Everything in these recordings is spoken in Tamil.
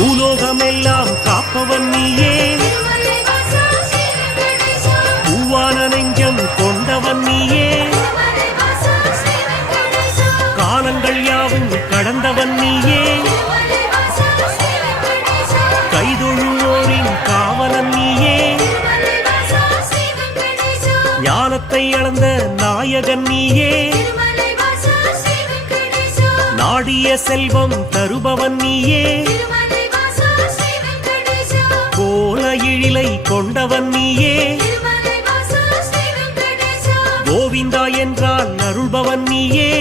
பூலோகமெல்லாம் காப்பவன் நீயே, பூவான நெஞ்சம் கொண்டவன் நீயே, காலங்கள் யாவும் கடந்தவன் நீயே, கைதொழுவோரின் காவலன் நீயே, ஞானத்தை அளந்த நாயகன் நீயே, நாடிய செல்வம் தருபவன் நீயே, கோல எழிலை கொண்டவன் நீயே, கோவிந்தா என்றால் அருள்பவன் நீயே,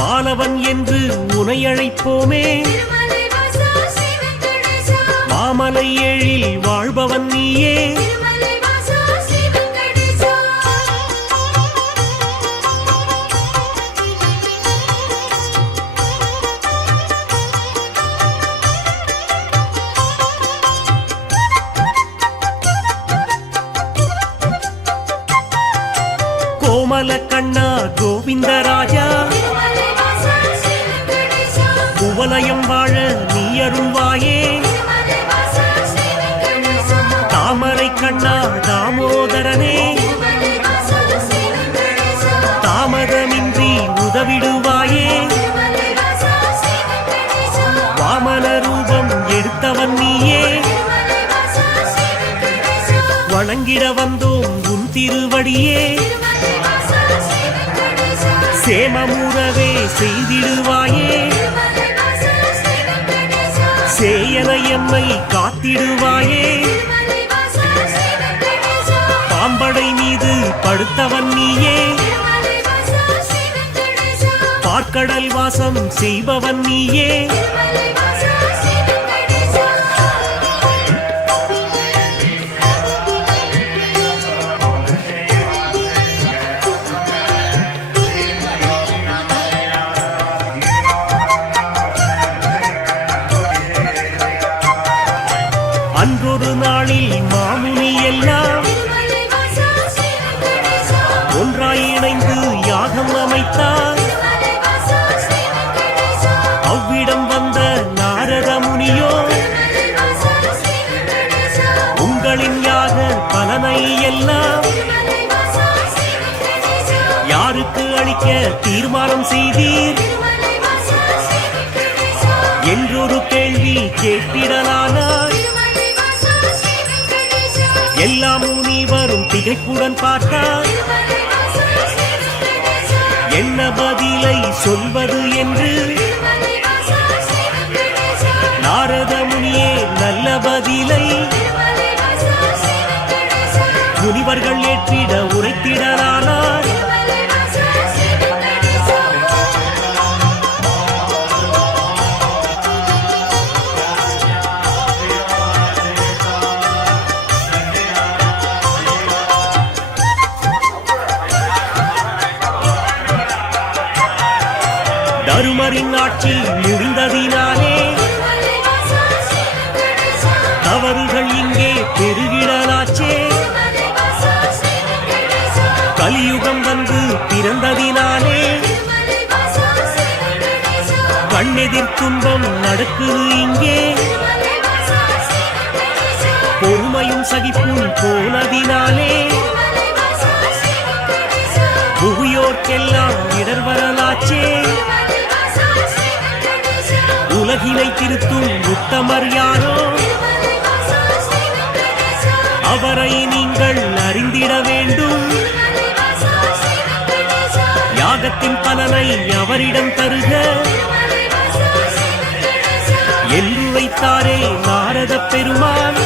மாலவன் என்று உனை அழைப்போமே, மாமலை எழில் வாழ்பவன் நீயே, கோமல கண்ணா கோவிந்தராஜா, குவலயம் வாழ நீ அருள்வாயே, தாமரை கண்ணா தாமோதரனே, தாமதமின்றி உதவிடுவாயே, வாமன ரூபம் எடுத்தவன் நீயே, வணங்கிட வந்தோம் உன் திருவடியே, சேமமுறவே செய்திடுவாயே, சேயன எம்மை காத்திடுவாயே, பாம்படை மீது படுத்தவன் நீயே, பார்க்கடல் வாசம் செய்பவன் நீயே, அன்றொரு நாளில் மாமுனி எல்லாம் ஒன்றாய் இணைந்து யாகம் அமைத்தார், அவ்விடம் வந்த நாரத முனியோ உங்களின் யாக பலனை எல்லாம் யாருக்கு அளிக்க தீர்மானம் செய்தீர் என்றொரு கேள்வி கேட்டிடலானார், எல்லா முனிவரும் திகைப்புடன் பார்த்தார், என்ன பதிலை சொல்வது என்று, நாரத முனியே நல்ல பதிலை முனிவர்கள் ஏற்றிட உரைத்திடலானார், தருமரின் ஆட்சி முடிந்ததினாலே தவறுகள் இங்கே பெருகிடலாச்சே, கலியுகம் வந்து பிறந்ததினாலே கண்ணெதிர் துன்பம் நடக்குது இங்கே, பொறுமையும் சகிப்பும் போனதினாலே புவியோர்க்கெல்லாம் இடர் வரலாச்சே, உலகினை திருத்தும் உத்தமர் யாரோ அவரை நீங்கள் அறிந்திட வேண்டும், யாகத்தின் பலனை அவரிடம் தருக என்று வைத்தாரே நாரத பெருமான்.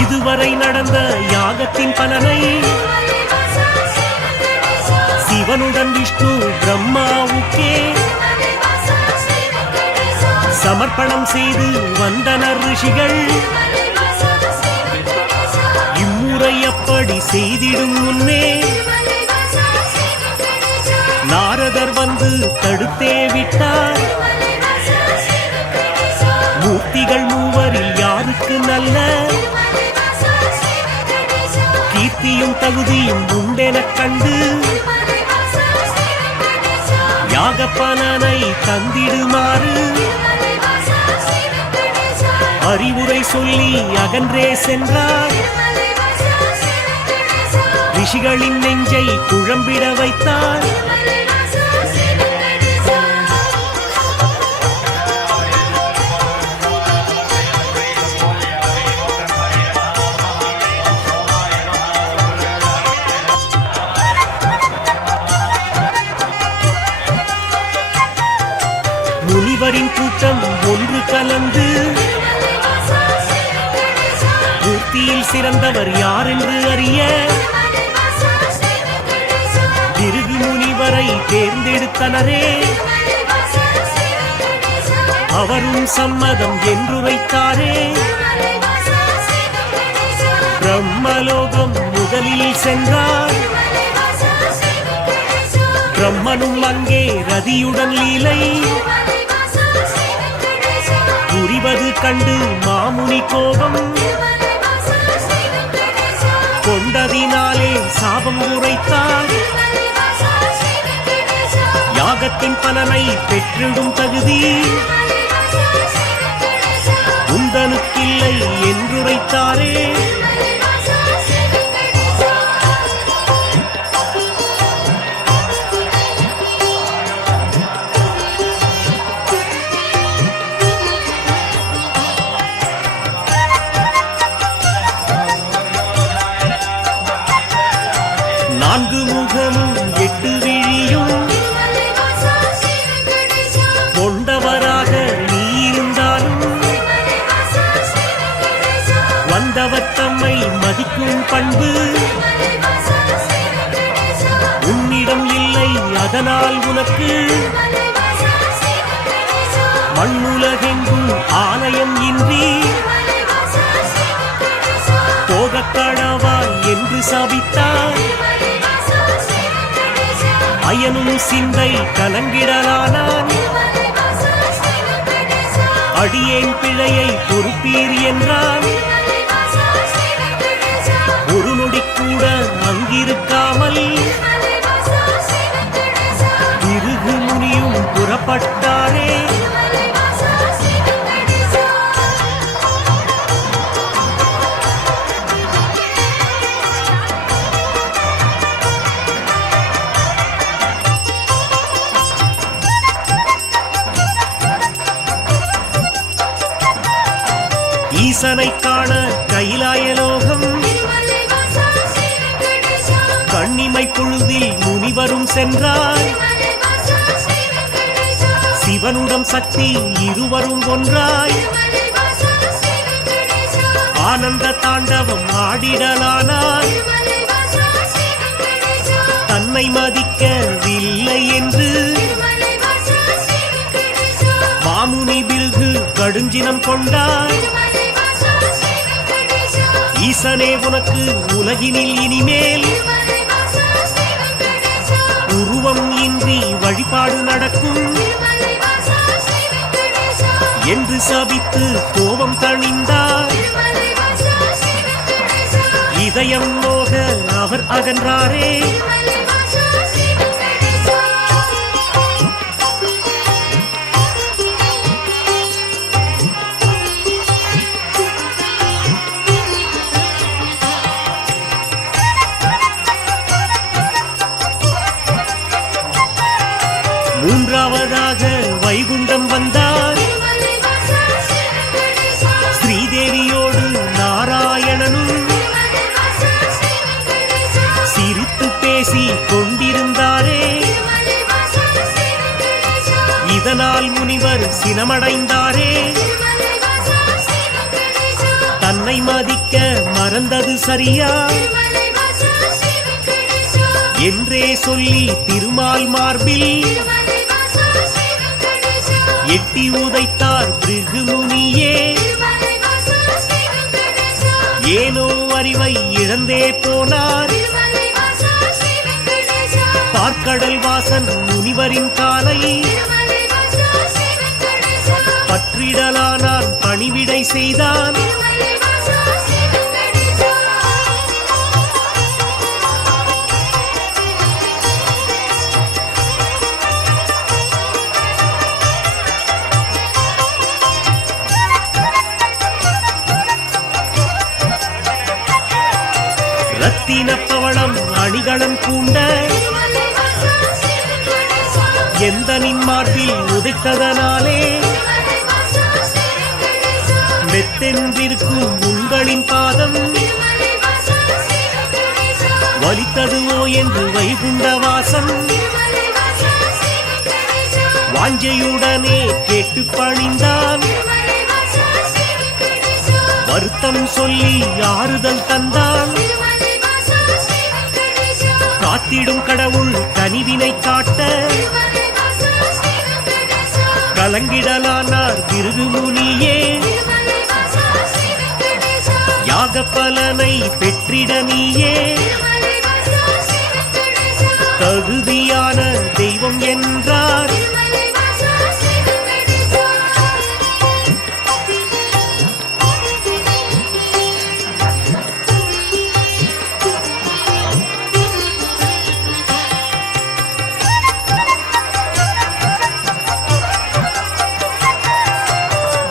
இதுவரை நடந்த யாகத்தின் பலனை சிவனுடன் விஷ்ணு பிரம்மாவுக்கே சமர்ப்பணம் செய்து வந்தனர் ரிஷிகள். இம்முறை அப்படி செய்திடும் முன்னே நாரதர் வந்து தடுத்தே விட்டார். மூர்த்திகள் மூவரில் யாருக்கு நல்ல கீர்த்தியும் தகுதியும் உண்டெனக் கண்டு யாகப்பலனை தந்திடுமாறு அறிவுரை சொல்லி அகன்றே சென்றார். ரிஷிகளின் நெஞ்சை குழம்பிட வைத்தார். முனிவரின் கூட்டம் ஒன்று கலந்து மூர்த்தியில் சிறந்தவர் யார் என்று அறிய பிருகு முனிவரை தேர்ந்தெடுத்தனரே. அவரும் சம்மதம் என்றுரைத்தாரே. பிரம்மலோகம் முதலில் சென்றார். பிரம்மனும் அங்கே ரதியுடன் லீலை புரிவது கண்டு மாமுனி கோபம் கொண்டதினாலே சாபம் உரைத்தார். யாகத்தின் பலனை பெற்றிடும் தகுதி உந்தனுக்கில்லை என்றுரைத்தாரே. நான்கு முகமும் எட்டு விழியும் கொண்டவராக நீ இருந்தாலும் வந்தவர் தம்மை மதிக்கும் பண்பு உன்னிடம் இல்லை. அதனால் உனக்கு மண்ணுலகெங்கும் ஆலயம் இன்றி போகக்கடவாய் என்று சாபித்தார். அயனும் சிந்தை கலங்கிடலானான். அடியேன் பிழையை பொறுப்பீர் என்றான். ஒரு நொடி கூட அங்கிருக்காமல் பிருகு முனியும் புறப்பட்டாரே. ஈசனை காண கைலாயலோகம் கண்ணிமை பொழுதில் முனிவரும் சென்றார். சிவனுடன் சக்தி இருவரும் ஒன்றாய் ஆனந்த தாண்டவம் ஆடிடலானார். தன்னை மதிக்கவில்லை என்று மாமுனி பிருகு கடுஞ்சினம் கொண்டார். ஈசனே உனக்கு உலகினில் இனிமேல் உருவம் இன்றி வழிபாடு நடக்கும் என்று சபித்து கோபம் தணிந்தார். இதயம் நோக அவர் அகன்றாரே. மூன்றாவதாக வைகுண்டம் வந்தார். ஸ்ரீதேவியோடு நாராயணனும் சிரித்து பேசி கொண்டிருந்தாரே. இதனால் முனிவர் சினமடைந்தாரே. தன்னை மதிக்க மறந்தது சரியா என்றே சொல்லி திருமால் மார்பில் எட்டி உதைத்தார் பிருகு முனியே. ஏனோ அறிவை இழந்தே போனார். பார்க்கடல் வாசன் முனிவரின் காலை பற்றிடலானான் பணிவிடை செய்தான் ரத்தின பவளம் அணிகலன் பூண்ட எந்தனின் மார்பில் உதைத்ததனாலே மெத்தென்றிருக்கும் உங்களின் பாதம் வலித்ததுவோ என்று வைகுண்ட வாசம் வாஞ்சையுடனே கேட்டு பணிந்தான் வருத்தம் சொல்லி ஆறுதல் தந்தான் காத்திடும் கடவுள் கனிவினை காட்ட கலங்கிடலானார் பிருகு முனியே யாக பலனை பெற்றிட நீயே தகுதியான தெய்வம் என்றார்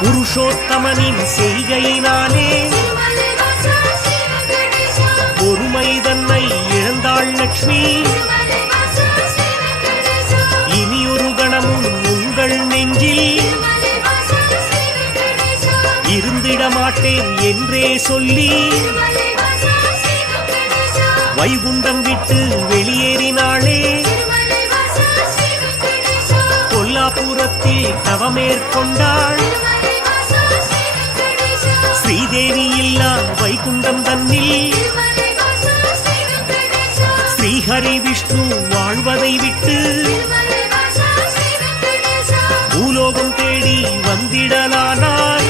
புருஷோத்தமனின் செய்கையினாலே பொறுமை தன்னை இழந்தாள் லட்சுமி இனியொரு கணமும் உங்கள் நெஞ்சில் இருந்திட மாட்டேன் என்றே சொல்லி வைகுண்டம் விட்டு வெளியேறினாளே கொல்லாபுரத்தில் தவமேற்கொண்டாள் ஸ்ரீதேவி இல்லா வைகுண்டம் தன்னில் ஸ்ரீஹரி விஷ்ணு வாழ்வதை விட்டு பூலோகம் தேடி வந்திடலானார்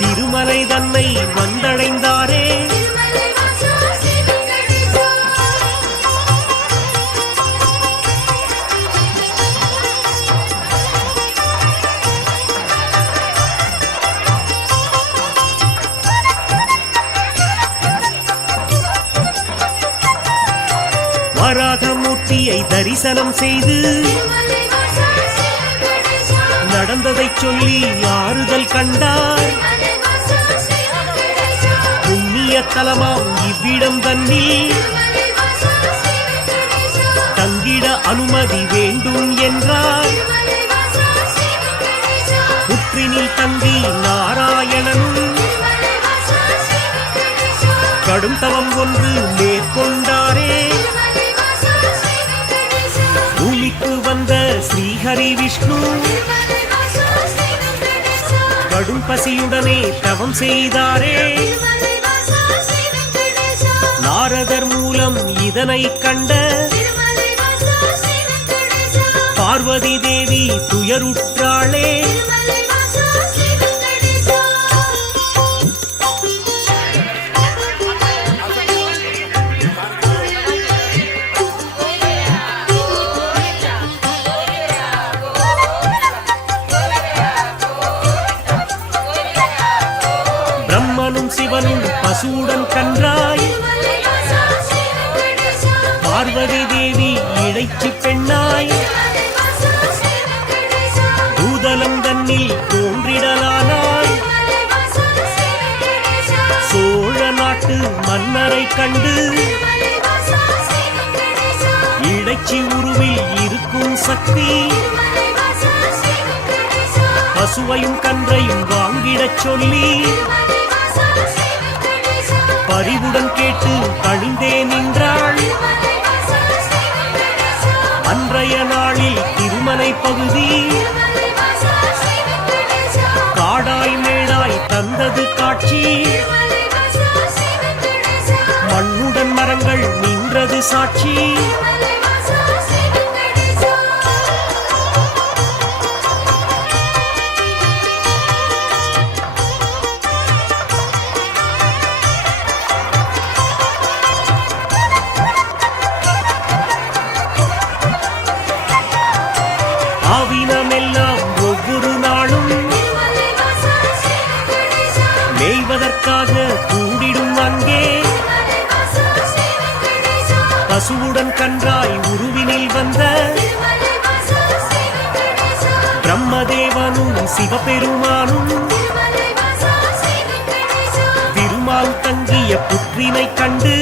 திருமலை தன்னை வந்தடைந்தாரே வராகமூர்த்தியை தரிசனம் செய்து நடந்ததைச் சொல்லி ஆறுதல் கண்டார் புண்ணிய தலமாம் இவ்விடம் தன்னில் தங்கிட அனுமதி வேண்டும் என்றார் புற்றினில் தங்கி நாராயணனும் கடும் தவம் ஒன்று மேற்கொண்டாரே பூமிக்கு வந்த ஸ்ரீஹரி விஷ்ணு கடும் பசியுடனே தவம் செய்தாரே நாரதர் மூலம் இதனை கண்ட பார்வதி தேவி துயருற்றாளே சிவனும் பசுவுடன் கன்றாய் பார்வதி தேவி இடைச்சி பெண்ணாய் பூதலம் தன்னில் தோன்றிடலானாய் சோழ நாட்டு மன்னரை கண்டு இடைச்சி உருவில் இருக்கும் சக்தி பசுவையும் கன்றையும் வாங்கிடச் சொல்லி பரிவுடன் கேட்டு கழிந்தே நின்றாள் அன்றைய நாளில் திருமலை பகுதி காடாய் மேடாய் தந்தது காட்சி மண்ணுடன் மரங்கள் நின்றது சாட்சி தினமெல்லாம் ஒவ்வொரு நாளும் மேய்வதற்காக கூடிடும் அங்கே பசுவுடன் கன்றாய் உருவினில் வந்த பிரம்மதேவனும் சிவபெருமானும் திருமால் தங்கிய புற்றினை கண்டு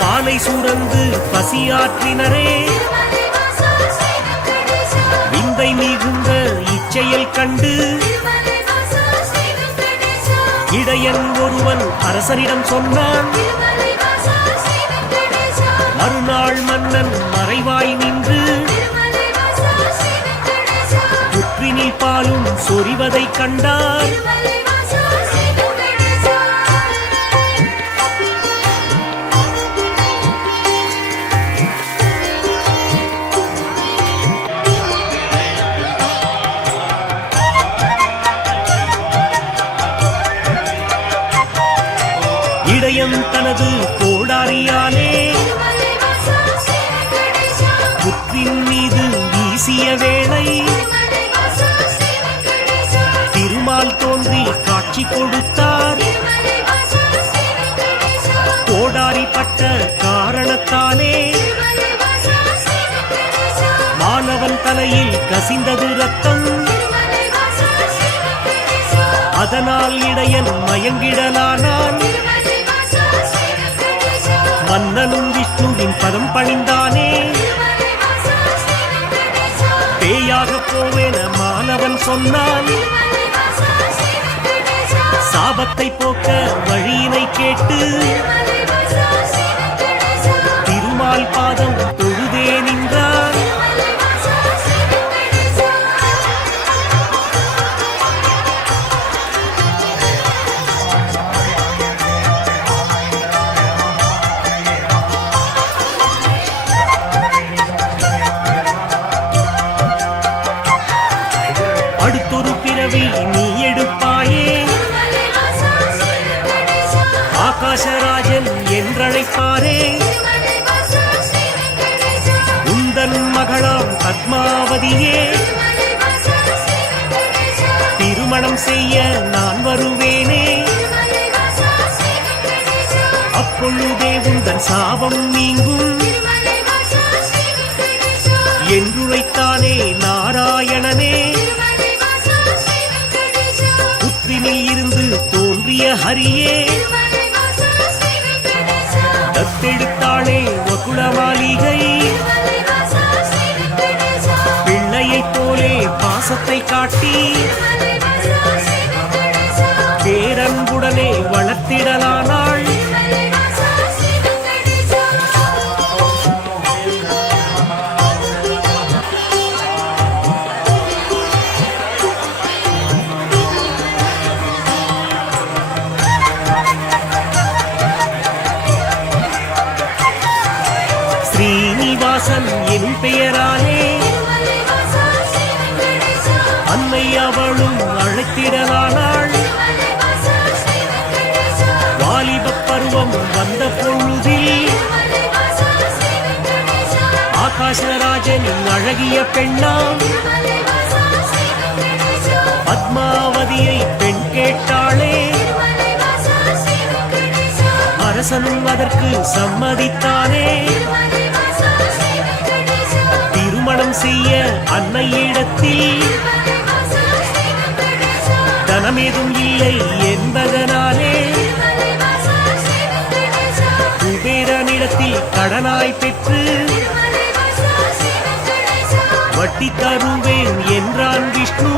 பாலை சுரந்து பசியாற்றினரே. விந்தை மிகுந்த இச்செயல் கண்டு இடையன் ஒருவன் அரசனிடம் சொன்னான். மறுநாள் மன்னன் மறைவாய் நின்று புற்றினில் பாலும் சொரிவதைக் கண்டார். இடையன் தனது கோடாரியாலே புற்றின் மீது வீசிய வேளை திருமால் தோன்றி காட்சி கொடுத்தார். கோடாரி பட்ட காரணத்தாலே மாணவன் தலையில் கசிந்தது ரத்தம். அதனால் இடையன் மயங்கிடலானான். மன்னனும் விஷ்ணுவின் பதம் பணிந்தானே. பேயாக போவேன மாணவன் சொன்னான். சாபத்தை போக்க வழியினை கேட்டு திருமால் பாதம் தொழுதே நின்றார். அடுத்தொரு பிறவி நீ எடுப்பாயே, ஆகாசராஜன் என்றழைப்பாரே. உந்தன் மகளாம் பத்மாவதியே, திருமணம் செய்ய நான் வருவேனே. அப்பொழுதே உந்தன் சாபம் நீங்கும் என்றுரைத்தானே நாராயணனே. புற்றினில் இருந்து தோன்றிய ஹரியே, தத்தெடுத்தாளே வகுள மாளிகை. பிள்ளையைப் போலே பாசத்தை காட்டி பேரன்புடனே வளர்த்திடலானாள். ஸ்ரீனிவாசன் எனும் பெயராலே அன்னை அவளும் அழைத்திடலானாள். வாலிப பருவம் வந்த பொழுதில் ஆகாசராஜனின் அழகிய பெண்ணாம் பத்மாவதியை பெண் கேட்டாளே. அரசனும் அதற்கு சம்மதித்தானே. திருமணம் செய்ய அன்னையிடத்தில் தனமேதும் இல்லை என்பதனாலே குபேரனிடத்தில் கடனாய் பெற்று வட்டி தருவேன் என்றான் விஷ்ணு.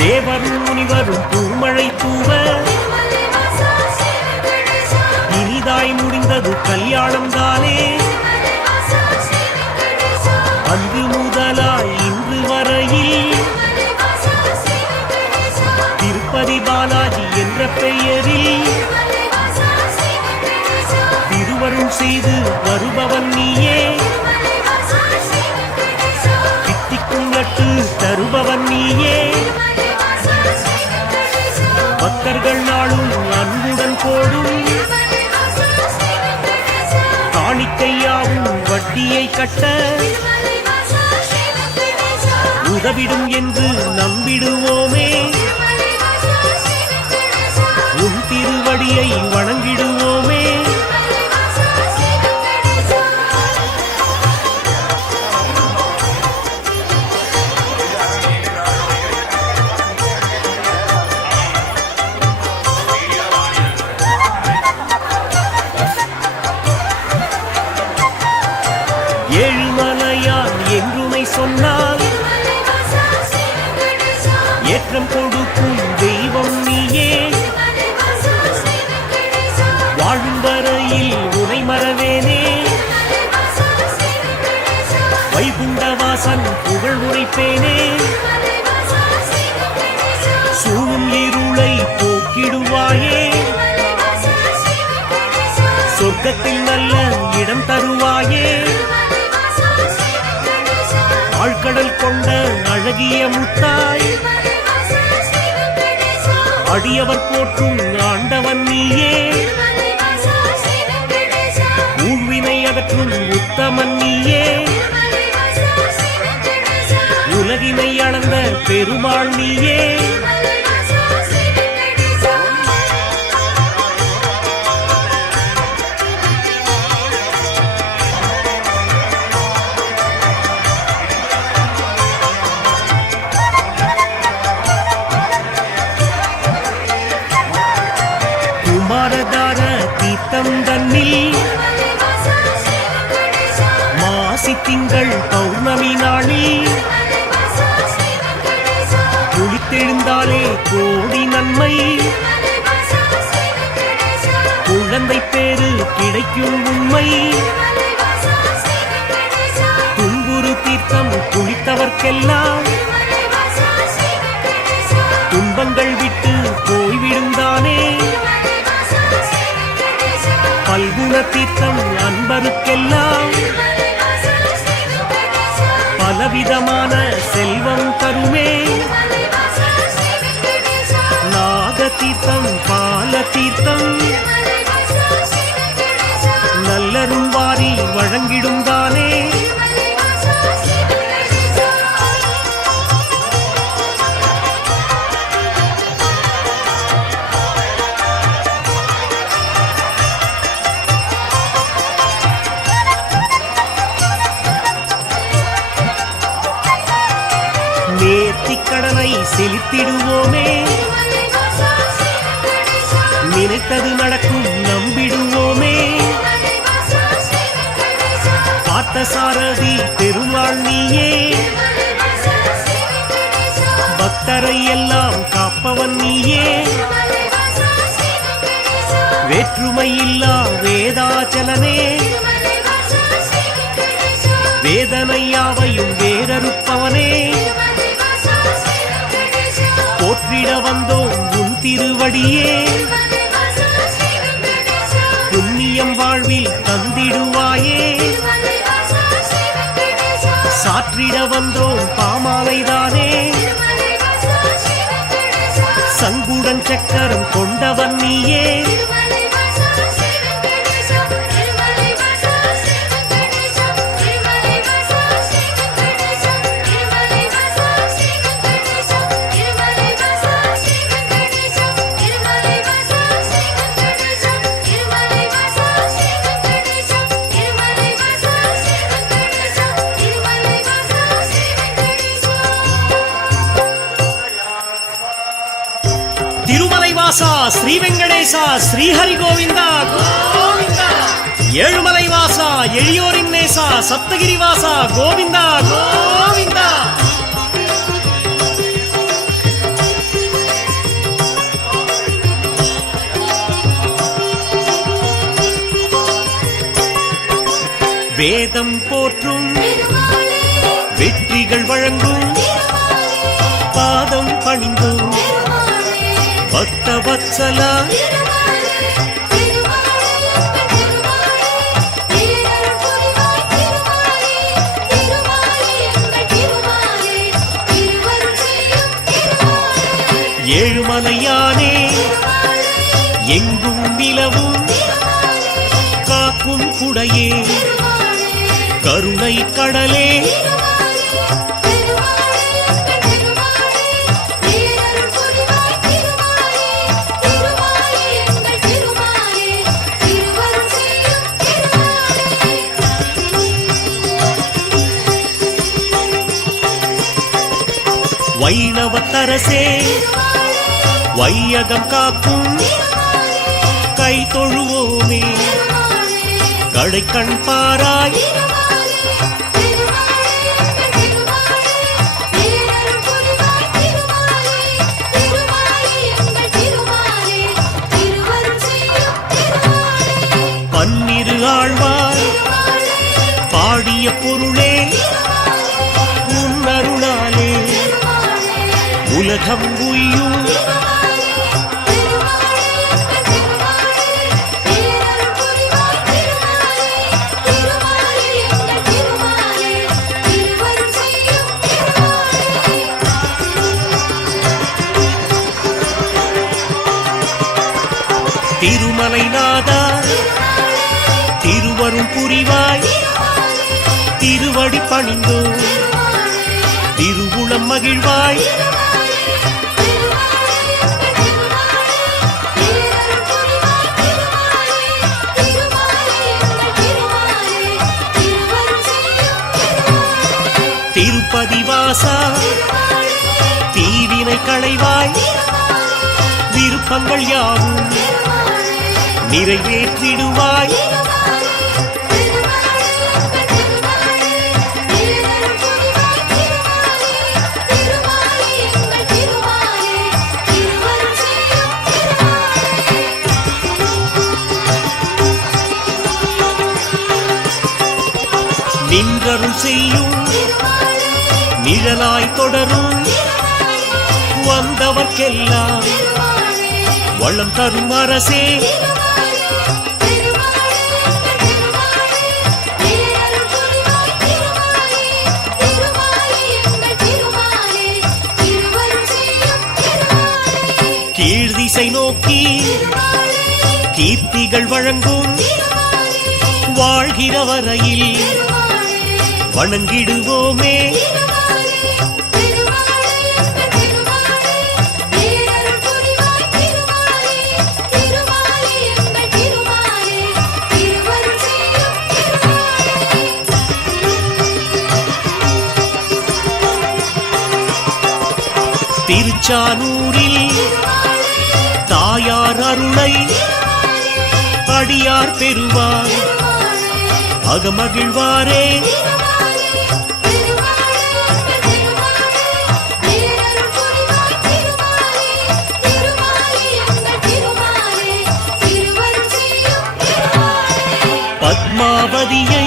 தேவரும் முனிவரும் பூமழை தூவ இனிதாய் முடிந்தது கல்யாணம் தானே. அன்று முதலாய் இன்று வரையில் திருப்பதி பாலாஜி என்ற பெயரில் திருவருள் செய்து வருபவன் நீயே, தித்திக்கும் லட்டு தருபவன் நீயே, பக்தர்கள் நாளும் அன்புடன் போடும் காணிக்கையாவும் வட்டியை கட்ட உதவிடும் என்று நம்பிடுவோமே, உன் திருவடியை வணங்கிடுவோமே. ஏழுமலையான் என்றுமை சொன்னால் ஏற்றம் கொடுக்கும் தெய்வம் நீயே, வாழும் வரையில் உனை மறவேனே, வைகுண்டவாசன் புகழ் உரைப்பேனே, சூழும் இருளை போக்கிடுவாயே, சொர்க்கத்தில் நல்ல இடம் தருவாயே, ஆழ்கடல் கொண்ட அழகிய முத்தாய், அடியவர் போற்றும் ஆண்டவன் நீயே, ஊழ்வினை அகற்றும் உத்தமன் நீயே, உலகினை அளந்த பெருமாள் நீயே. குமாரதார தீர்த்தம் தன்னில் மாசி திங்கள் பௌர்ணமி நாளில் குளித்தெழுந்தாலே கோடி நன்மை, குழந்தை பேரு கிடைக்கும் உண்மை, துன்புறு தீர்த்தம் குளித்தவர்க்கெல்லாம் துன்பங்கள் விட்டு போய்விடும் தானே, பல்குண தீர்த்தம் அன்பருக்கெல்லாம் பலவிதமான செல்வம் தருமே, நாக தீர்த்தம் பால தீர்த்தம் நல்லரும் வாரி வழங்கிடும் தானே. நேர்த்திக்கடனை செலுத்திடுவோமே, நினைத்தது நடக்கும் நம்பிடுவோமே, பார்த்த சாரதி பெருமாள் நீயே, பக்தரை எல்லாம் காப்பவன் நீயே, வேற்றுமையில்லா வேதாச்சலனே, வேதனையாவையும் வேறறுப்பவனே, போற்றிட வந்தோம் உன் திருவடியே, புண்ணியம் வாழ்வில் தந்திடுவாயே, சாற்றிட வந்தோம் பாமாலைதானே, சங்குடன் சக்கரம் கொண்டவன் நீயே, திருமலைவாசா ஸ்ரீ வெங்கடேசா ஸ்ரீஹரி கோவிந்தா கோவிந்தா, ஏழுமலைவாசா எளியோரின் நேசா சப்தகிரிவாசா கோவிந்தா கோவிந்தா. வேதம் போற்றும் வெற்றிகள் வழங்கும் பாதம் பணிந்தும் பக்த வத்சலா ஏழுமலையானே எங்கும் நிலவும் காக்கும் குடையே கருணை கடலே வைணவத்தரசே வையகம் காக்கும் கை தொழுவோமே கடைக்கண் பாராய் பன்னிரு ஆழ்வார் பாடிய பொருளே உன்னருளாலே உலகம் உய்யும் திருமலைநாதா திருவரும் புரிவாய் திருவடி பணிந்தோ திருவுளம் மகிழ்வாய் திருப்பதி வாசா தீவினை களைவாய் விருப்பங்கள் யாவும் நிறைவேற்றிடுவாய் நின்றருள் செய்யும் நிழலாய் தொடரும் வந்தவர்க்கெல்லாம் வளம் தரும் அரசே கீழ்திசை நோக்கி கீர்த்திகள் வழங்கும் வாழ்கிற வரையில் வணங்கிடுவோமே திருச்சானூரில் தாயார் அருளை அடியார் பெறுவார் அகமகிழ்வாரே பத்மாவதியை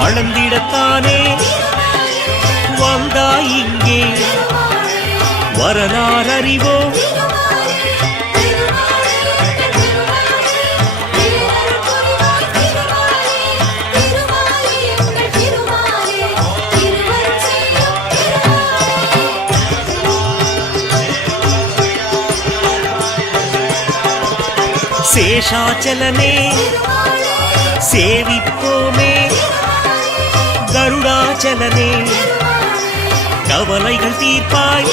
மணந்திடத்தானே வந்தாய் இங்கே வரலாறு அறிவோம் சேஷாச்சலனே சேவிப்போமே கருடாச்சலனே கவலைகள் தீர்ப்பாய்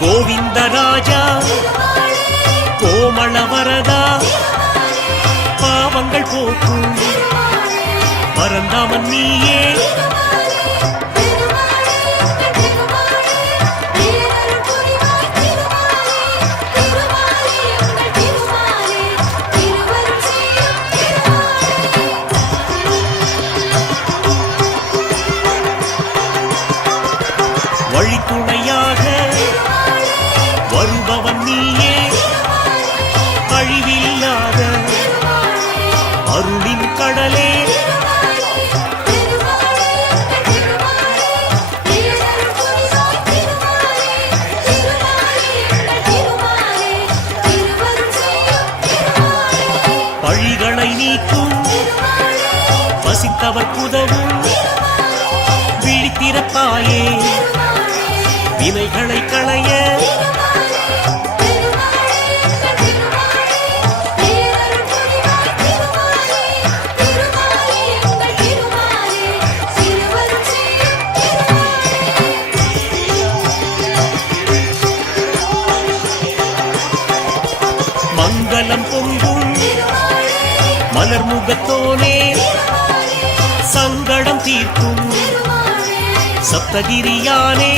கோவிந்தராஜா கோமளவரதா பாவங்கள் போக்கும் பரந்தாமன் நீயே வழித்துணையாக வருபவன் நீயே அழிவில்லாத அருளின் கடலே பசித்தவர் புதவும் விழித்திறப்பாயே வினைகளை களைய மங்களம் பொங்கும் மலர் முகத்தோனே சங்கடம் தீர்க்கும் சப்தகிரியானே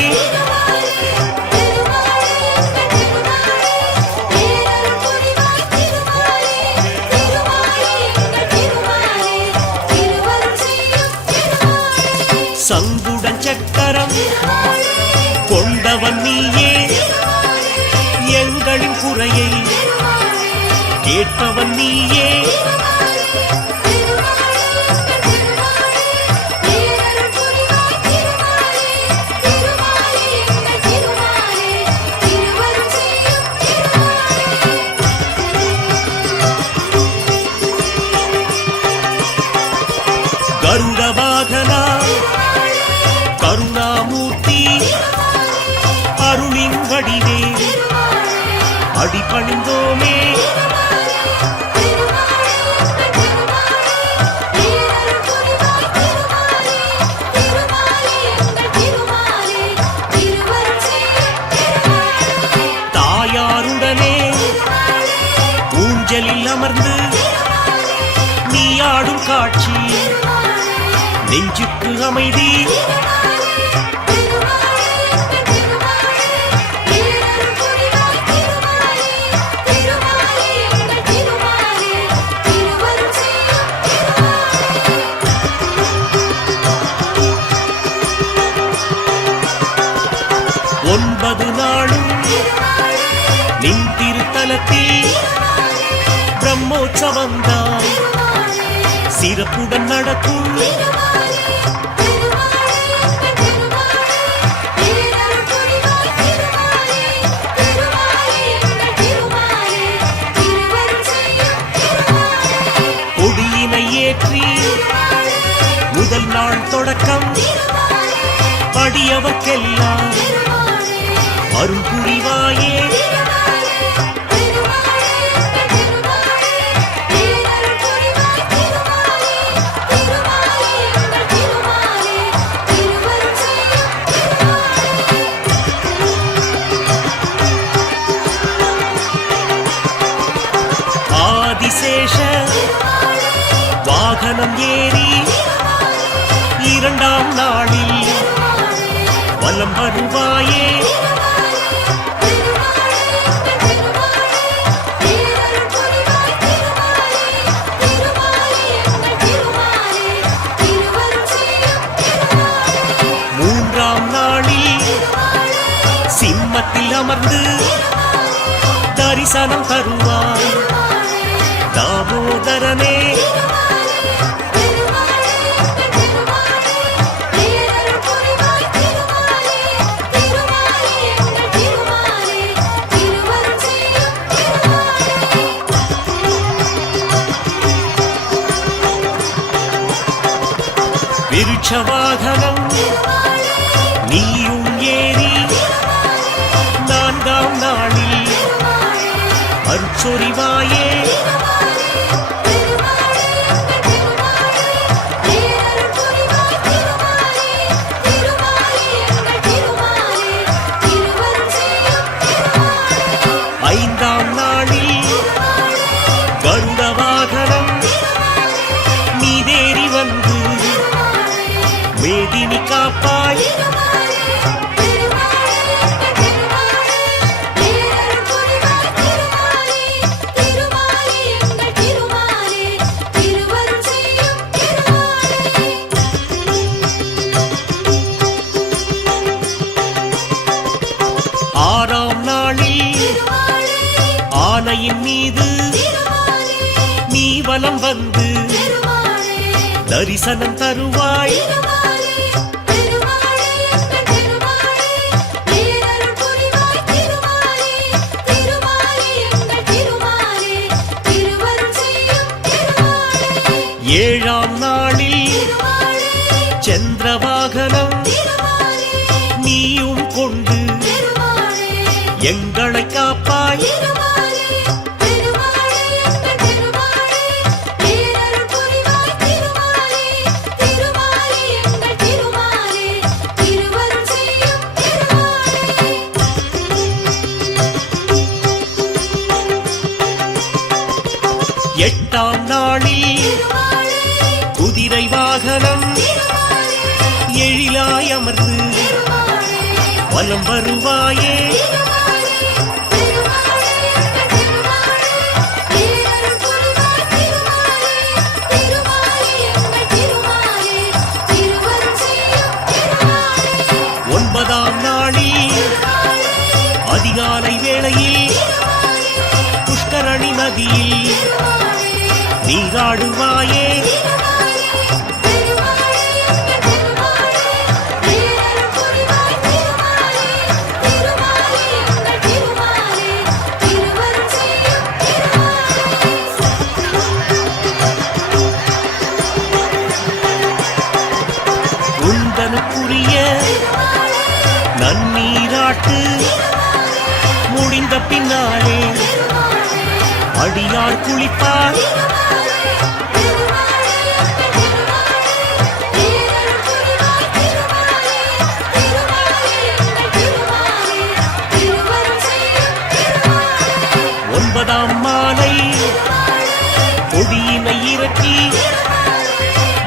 சங்குடன் சக்கரம் கொண்டவன் நீயே எங்களின் குறையை கேட்பவன் நீயே கருடவாகனா கருணாமூர்த்தி அருளின் வடிவே அடிபணிந்தோமே தாயாருடனே ஊஞ்சலில் அமர்ந்து நீ ஆடும் காட்சி நெஞ்சுக்கு அமைதி ஒன்பது நாளும் நின் திருத்தலத்தில் பிரம்மோற்சவந்தான் சிறப்புடன் நடக்கும் கொடியினை ஏற்றி முதல் நாள் தொடக்கம் அடியவர்க்கெல்லாம் அருள் புரிவாயே ஆதிசேஷ வாகனம் ஏறி இரண்டாம் நாளில் வலம் வருவாயே மூன்றாம் நாளில் சிம்மத்தில் அமர்ந்து தரிசனம் தருவாய் தாமோதரனே விருட்சவாகனம் நீயும் ஏறி நான்காம் நாளில் அருட்சொரிவாயே ஐந்தாம் நாளில் கருடவாகனம் நீதேறி வந்து மேதினி காப்பாய் ஆறாம் நாளில் ஆனையின் மீது நீ வலம் வந்து தரிசனம் தருவாய் ஏழாம் நாளில் சந்திரவாகனம் நீயும் கொண்டு எங்களை காப்பாய் எட்டாம் நாளில் குதிரை வாகனம் எழிலாய் அமர்ந்து வலம் வருவாயே ஒன்பதாம் நாளில் அதிகாலை வேளையில் புஷ்கரணி நதியில் நீராடுவாயே உந்தனுக்குரிய நன்னீராட்டு முடிந்த பின்னாலே அடியார் குளிப்பார் ஒன்பதாம் மாலை கொடியினை இறக்கி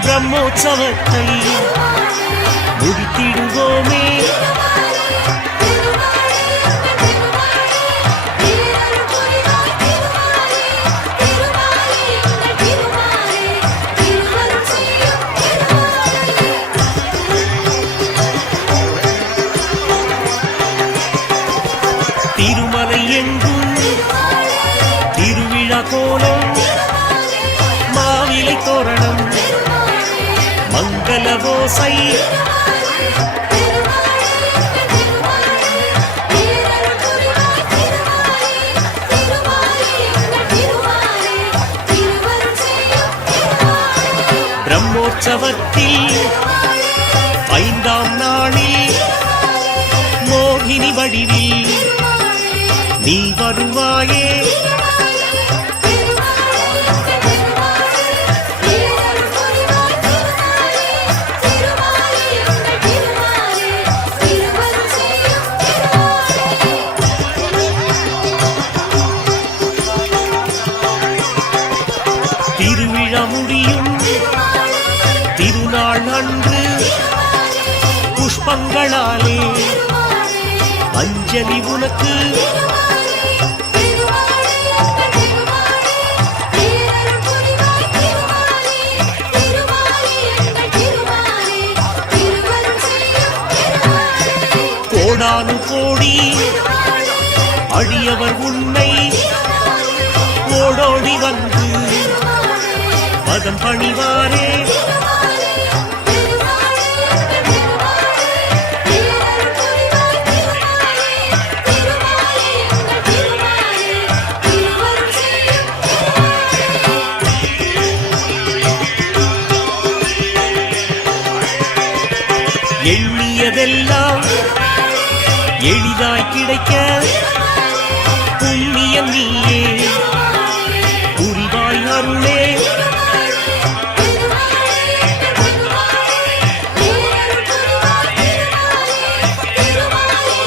பிரம்மோற்சவத்தை முடித்திடுவோமே திருமலை எங்கும் திருவிழா கோலம் மாவிலை தோரணம் மங்கள ஓசை பிரம்மோற்சவத்தில் ஐந்தாம் நாளில் மோகினி வடிவில் நீ வருவாயே திருவிழா முடியும் திருநாள் அன்று புஷ்பங்களாலே அஞ்சலி உனக்கு கோடானு கோடி அடியவர் உன்னை ஓடோடி வந்து பதம் பணிவாரே எண்ணியதெல்லாம் எளிதாய் கிடைக்க புண்ணியம் நீயே